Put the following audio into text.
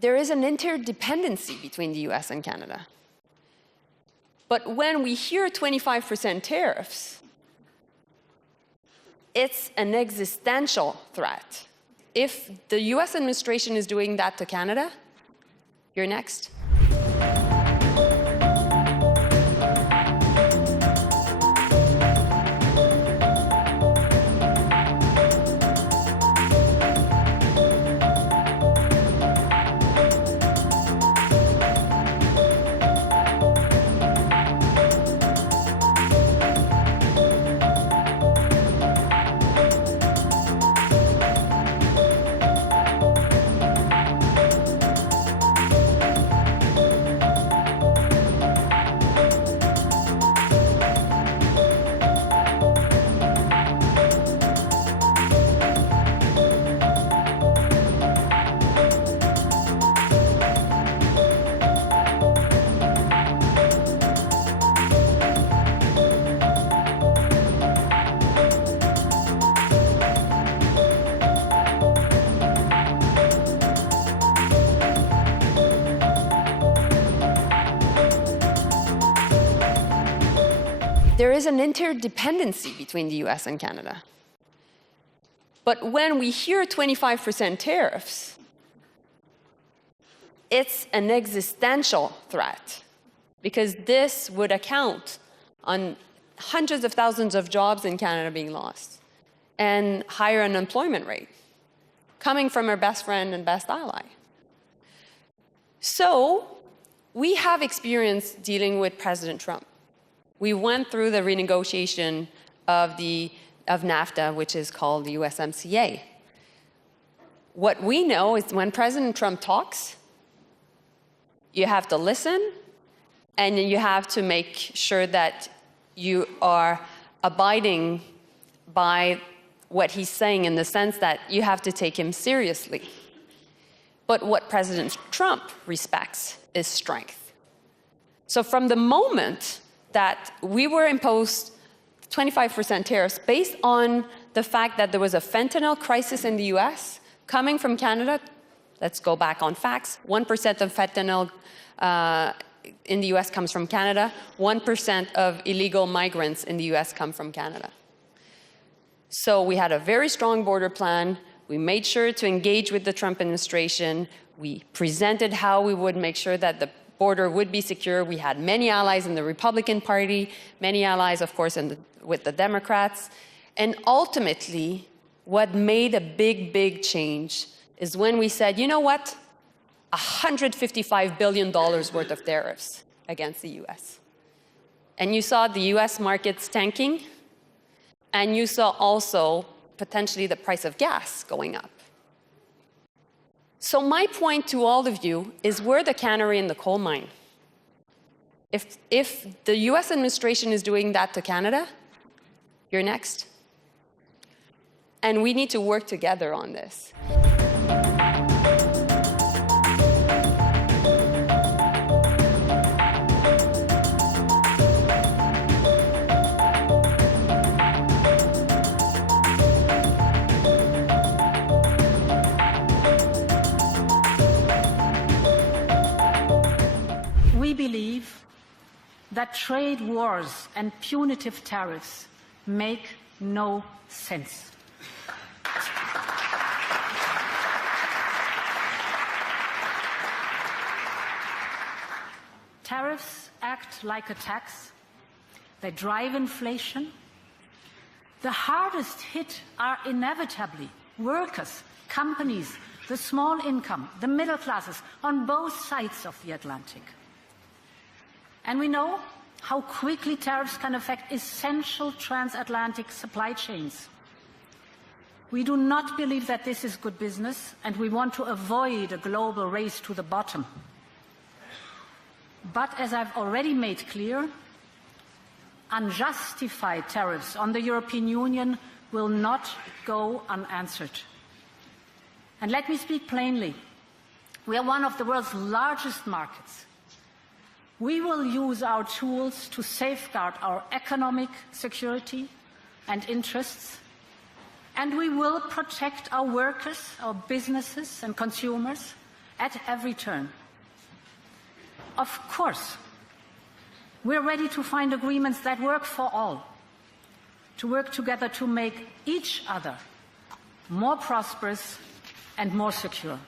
There is an interdependency between the US and Canada. But when we hear 25% tariffs, it's an existential threat. If the US administration is doing that to Canada, you're next. There is an interdependency between the US and Canada. But when we hear 25% tariffs, it's an existential threat, because this would account on hundreds of thousands of jobs in Canada being lost and higher unemployment rate coming from our best friend and best ally. So we have experience dealing with President Trump. We went through the renegotiation of NAFTA, which is called the USMCA. What we know is when President Trump talks, you have to listen, and you have to make sure that you are abiding by what he's saying, in the sense that you have to take him seriously. But what President Trump respects is strength. So from the moment that we were imposed 25% tariffs based on the fact that there was a fentanyl crisis in the US coming from Canada, let's go back on facts, 1% of fentanyl in the US comes from Canada, 1% of illegal migrants in the US come from Canada. So we had a very strong border plan. We made sure to engage with the Trump administration. We presented how we would make sure that the border would be secure. We had many allies in the Republican Party, many allies, of course, with the Democrats. And ultimately, what made a big, big change is when we said, you know what? $155 billion worth of tariffs against the US. And you saw the US markets tanking, and you saw also potentially the price of gas going up. So my point to all of you is we're the canary in the coal mine. If the US administration is doing that to Canada, you're next. And we need to work together on this. We believe that trade wars and punitive tariffs make no sense. Tariffs act like a tax. They drive inflation. The hardest hit are inevitably workers, companies, the small income, the middle classes on both sides of the Atlantic. And we know how quickly tariffs can affect essential transatlantic supply chains. We do not believe that this is good business, and we want to avoid a global race to the bottom. But as I've already made clear, unjustified tariffs on the European Union will not go unanswered. And let me speak plainly. We are one of the world's largest markets. We will use our tools to safeguard our economic security and interests, and we will protect our workers, our businesses and consumers, at every turn. Of course, we're ready to find agreements that work for all, to work together to make each other more prosperous and more secure.